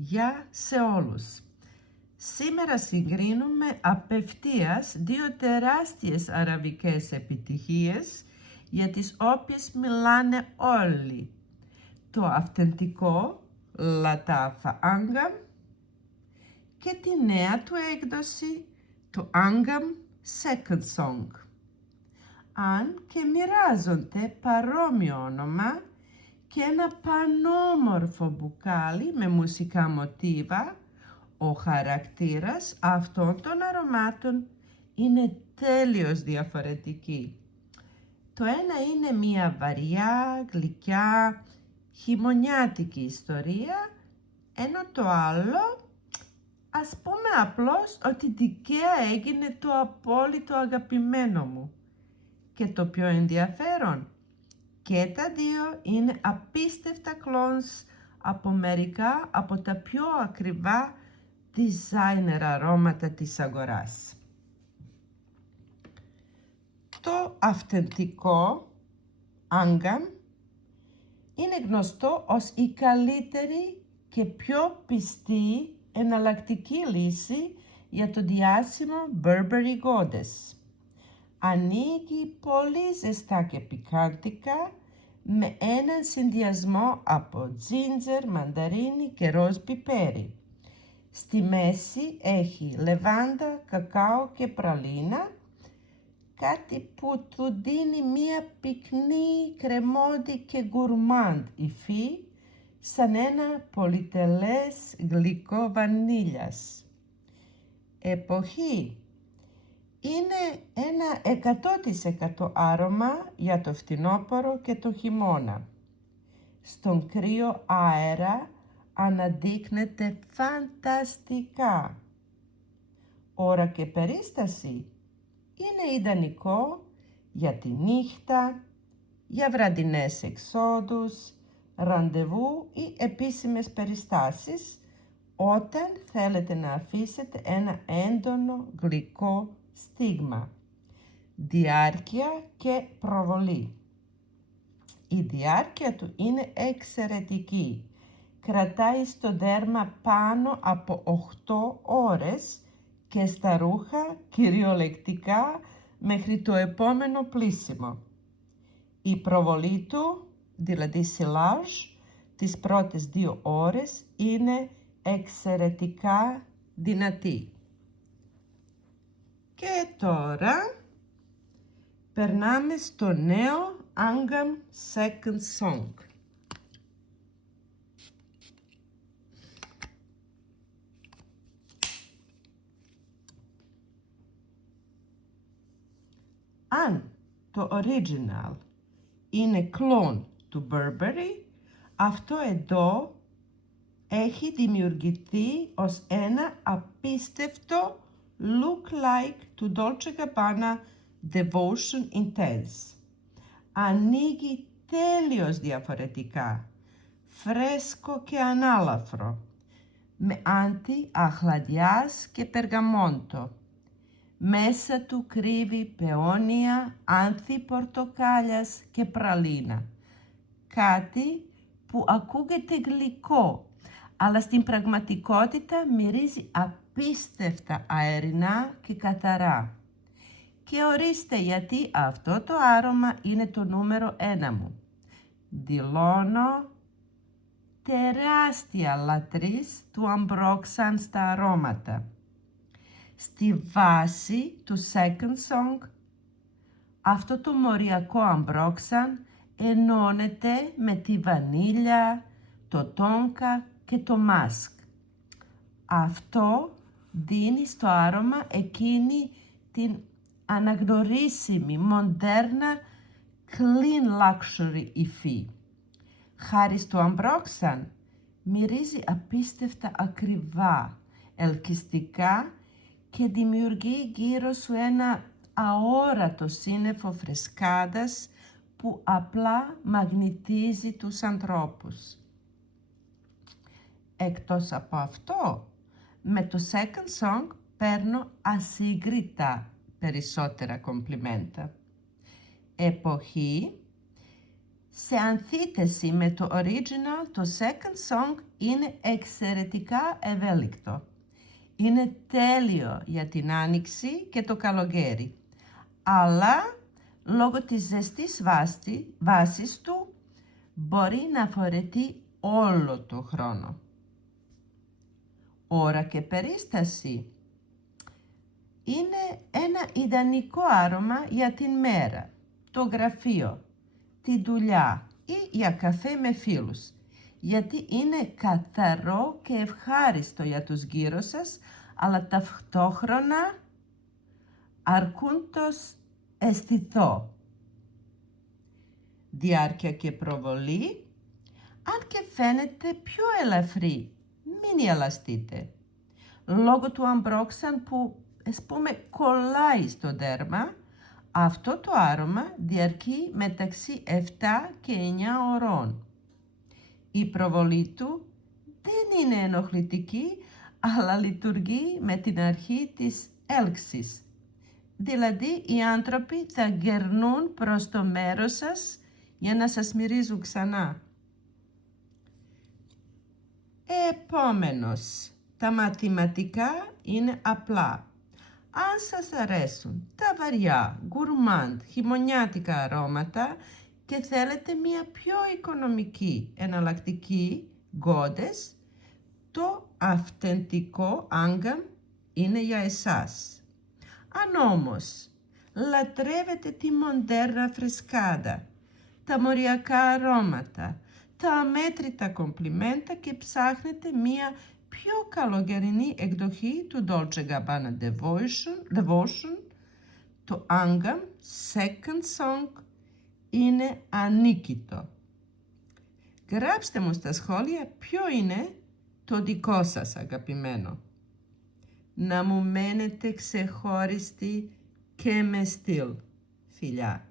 Γεια σε όλους. Σήμερα συγκρίνουμε απευθείας δύο τεράστιες αραβικές επιτυχίες για τις οποίες μιλάνε όλοι. Το αυθεντικό Λατάφα Άγκαμ και τη νέα του έκδοση, το Άγκαμ Second Song. Αν και μοιράζονται παρόμοιο όνομα και ένα πανόμορφο μπουκάλι με μουσικά μοτίβα, ο χαρακτήρας αυτών των αρωμάτων είναι τέλειως διαφορετική. Το ένα είναι μια βαριά, γλυκιά, χειμωνιάτικη ιστορία, ενώ το άλλο, ας πούμε απλώς ότι τυχαία έγινε το απόλυτο αγαπημένο μου. Και το πιο ενδιαφέρον, και τα δύο είναι απίστευτα κλόνς από μερικά από τα πιο ακριβά designer αρώματα της αγοράς. Το αυθεντικό Άγκαμ είναι γνωστό ως η καλύτερη και πιο πιστή εναλλακτική λύση για το διάσημο Burberry Goddess. Ανοίγει πολύ ζεστά και πικάντικα με έναν συνδυασμό από τζίντζερ, μανταρίνι και ροζ πιπέρι. Στη μέση έχει λεβάντα, κακάο και πραλίνα, κάτι που του δίνει μία πυκνή, κρεμόντη και γκουρμάντ υφή, σαν ένα πολυτελές γλυκό βανίλιας. Εποχή. Είναι ένα 100% άρωμα για το φθινόπωρο και το χειμώνα. Στον κρύο αέρα αναδείκνεται φανταστικά. Ώρα και περίσταση είναι ιδανικό για τη νύχτα, για βραδινές εξόδους, ραντεβού ή επίσημες περιστάσεις, όταν θέλετε να αφήσετε ένα έντονο γλυκό στίγμα. Διάρκεια και προβολή. Η διάρκεια του είναι εξαιρετική. Κρατάει στο δέρμα πάνω από 8 ώρες και στα ρούχα κυριολεκτικά μέχρι το επόμενο πλύσιμο. Η προβολή του, δηλαδή σιλάζ, τις πρώτες 2 ώρες είναι εξαιρετικά δυνατή. Και τώρα περνάμε στο νέο Άγκαμ Second Song. Αν το original είναι κλόν του Burberry, αυτό εδώ έχει δημιουργηθεί ως ένα απίστευτο look-like του Dolce Gabbana Devotion Intense. Ανοίγει τέλειως διαφορετικά, φρέσκο και ανάλαφρο, με άντι αχλαδιάς και περγαμόντο. Μέσα του κρύβει πεόνια, άνθη πορτοκάλιας και πραλίνα. Κάτι που ακούγεται γλυκό, αλλά στην πραγματικότητα μυρίζει απίστευτα αερινά και καθαρά. Και ορίστε γιατί αυτό το άρωμα είναι το νούμερο 1 μου. Δηλώνω τεράστια λατρής του Ambroxan στα αρώματα. Στη βάση του Second Song, αυτό το μοριακό Ambroxan ενώνεται με τη βανίλια, το τόνκα και το μάσκ. Αυτό δίνει στο άρωμα εκείνη την αναγνωρίσιμη, μοντέρνα, clean luxury υφή. Χάρη στο Ambroxan μυρίζει απίστευτα ακριβά, ελκυστικά και δημιουργεί γύρω σου ένα αόρατο σύννεφο φρεσκάδας που απλά μαγνητίζει τους ανθρώπους. Εκτός από αυτό, με το Second Song παίρνω ασύγκριτα περισσότερα κομπλιμέντα. Εποχή. Σε αντίθεση με το original, το second song είναι εξαιρετικά ευέλικτο. Είναι τέλειο για την άνοιξη και το καλοκαίρι, αλλά λόγω της ζεστής βάσης του μπορεί να φορεθεί όλο το χρόνο. Ώρα και περίσταση. Είναι ένα ιδανικό άρωμα για την μέρα, το γραφείο, τη δουλειά ή για καφέ με φίλους, γιατί είναι καθαρό και ευχάριστο για τους γύρω σας, αλλά ταυτόχρονα αρκούντος αισθητό. Διάρκεια και προβολή. Αν και φαίνεται πιο ελαφρύ, μην γελαστείτε. Λόγω του αμπρόξαν που, κολλάει στο δέρμα, αυτό το άρωμα διαρκεί μεταξύ 7 και 9 ωρών. Η προβολή του δεν είναι ενοχλητική, αλλά λειτουργεί με την αρχή της έλξης. Δηλαδή, οι άνθρωποι θα γερνούν προς το μέρος σας για να σας μυρίζουν ξανά. Επόμενος, τα μαθηματικά είναι απλά. Αν σας αρέσουν τα βαριά, γκουρμάντ, χειμωνιάτικα αρώματα και θέλετε μια πιο οικονομική εναλλακτική, γκόντες, το αυθεντικό άγκαμ είναι για εσάς. Αν όμως λατρεύετε τη μοντέρνα φρεσκάδα, τα μοριακά αρώματα, τα αμέτρητα κομπλιμέντα και ψάχνετε μία πιο καλοκαιρινή εκδοχή του Dolce Gabbana Devotion, το Angham Second Song είναι ανίκητο. Γράψτε μου στα σχόλια ποιο είναι το δικό σας αγαπημένο. Να μου μένετε ξεχωριστοί και με στυλ. Φιλιά.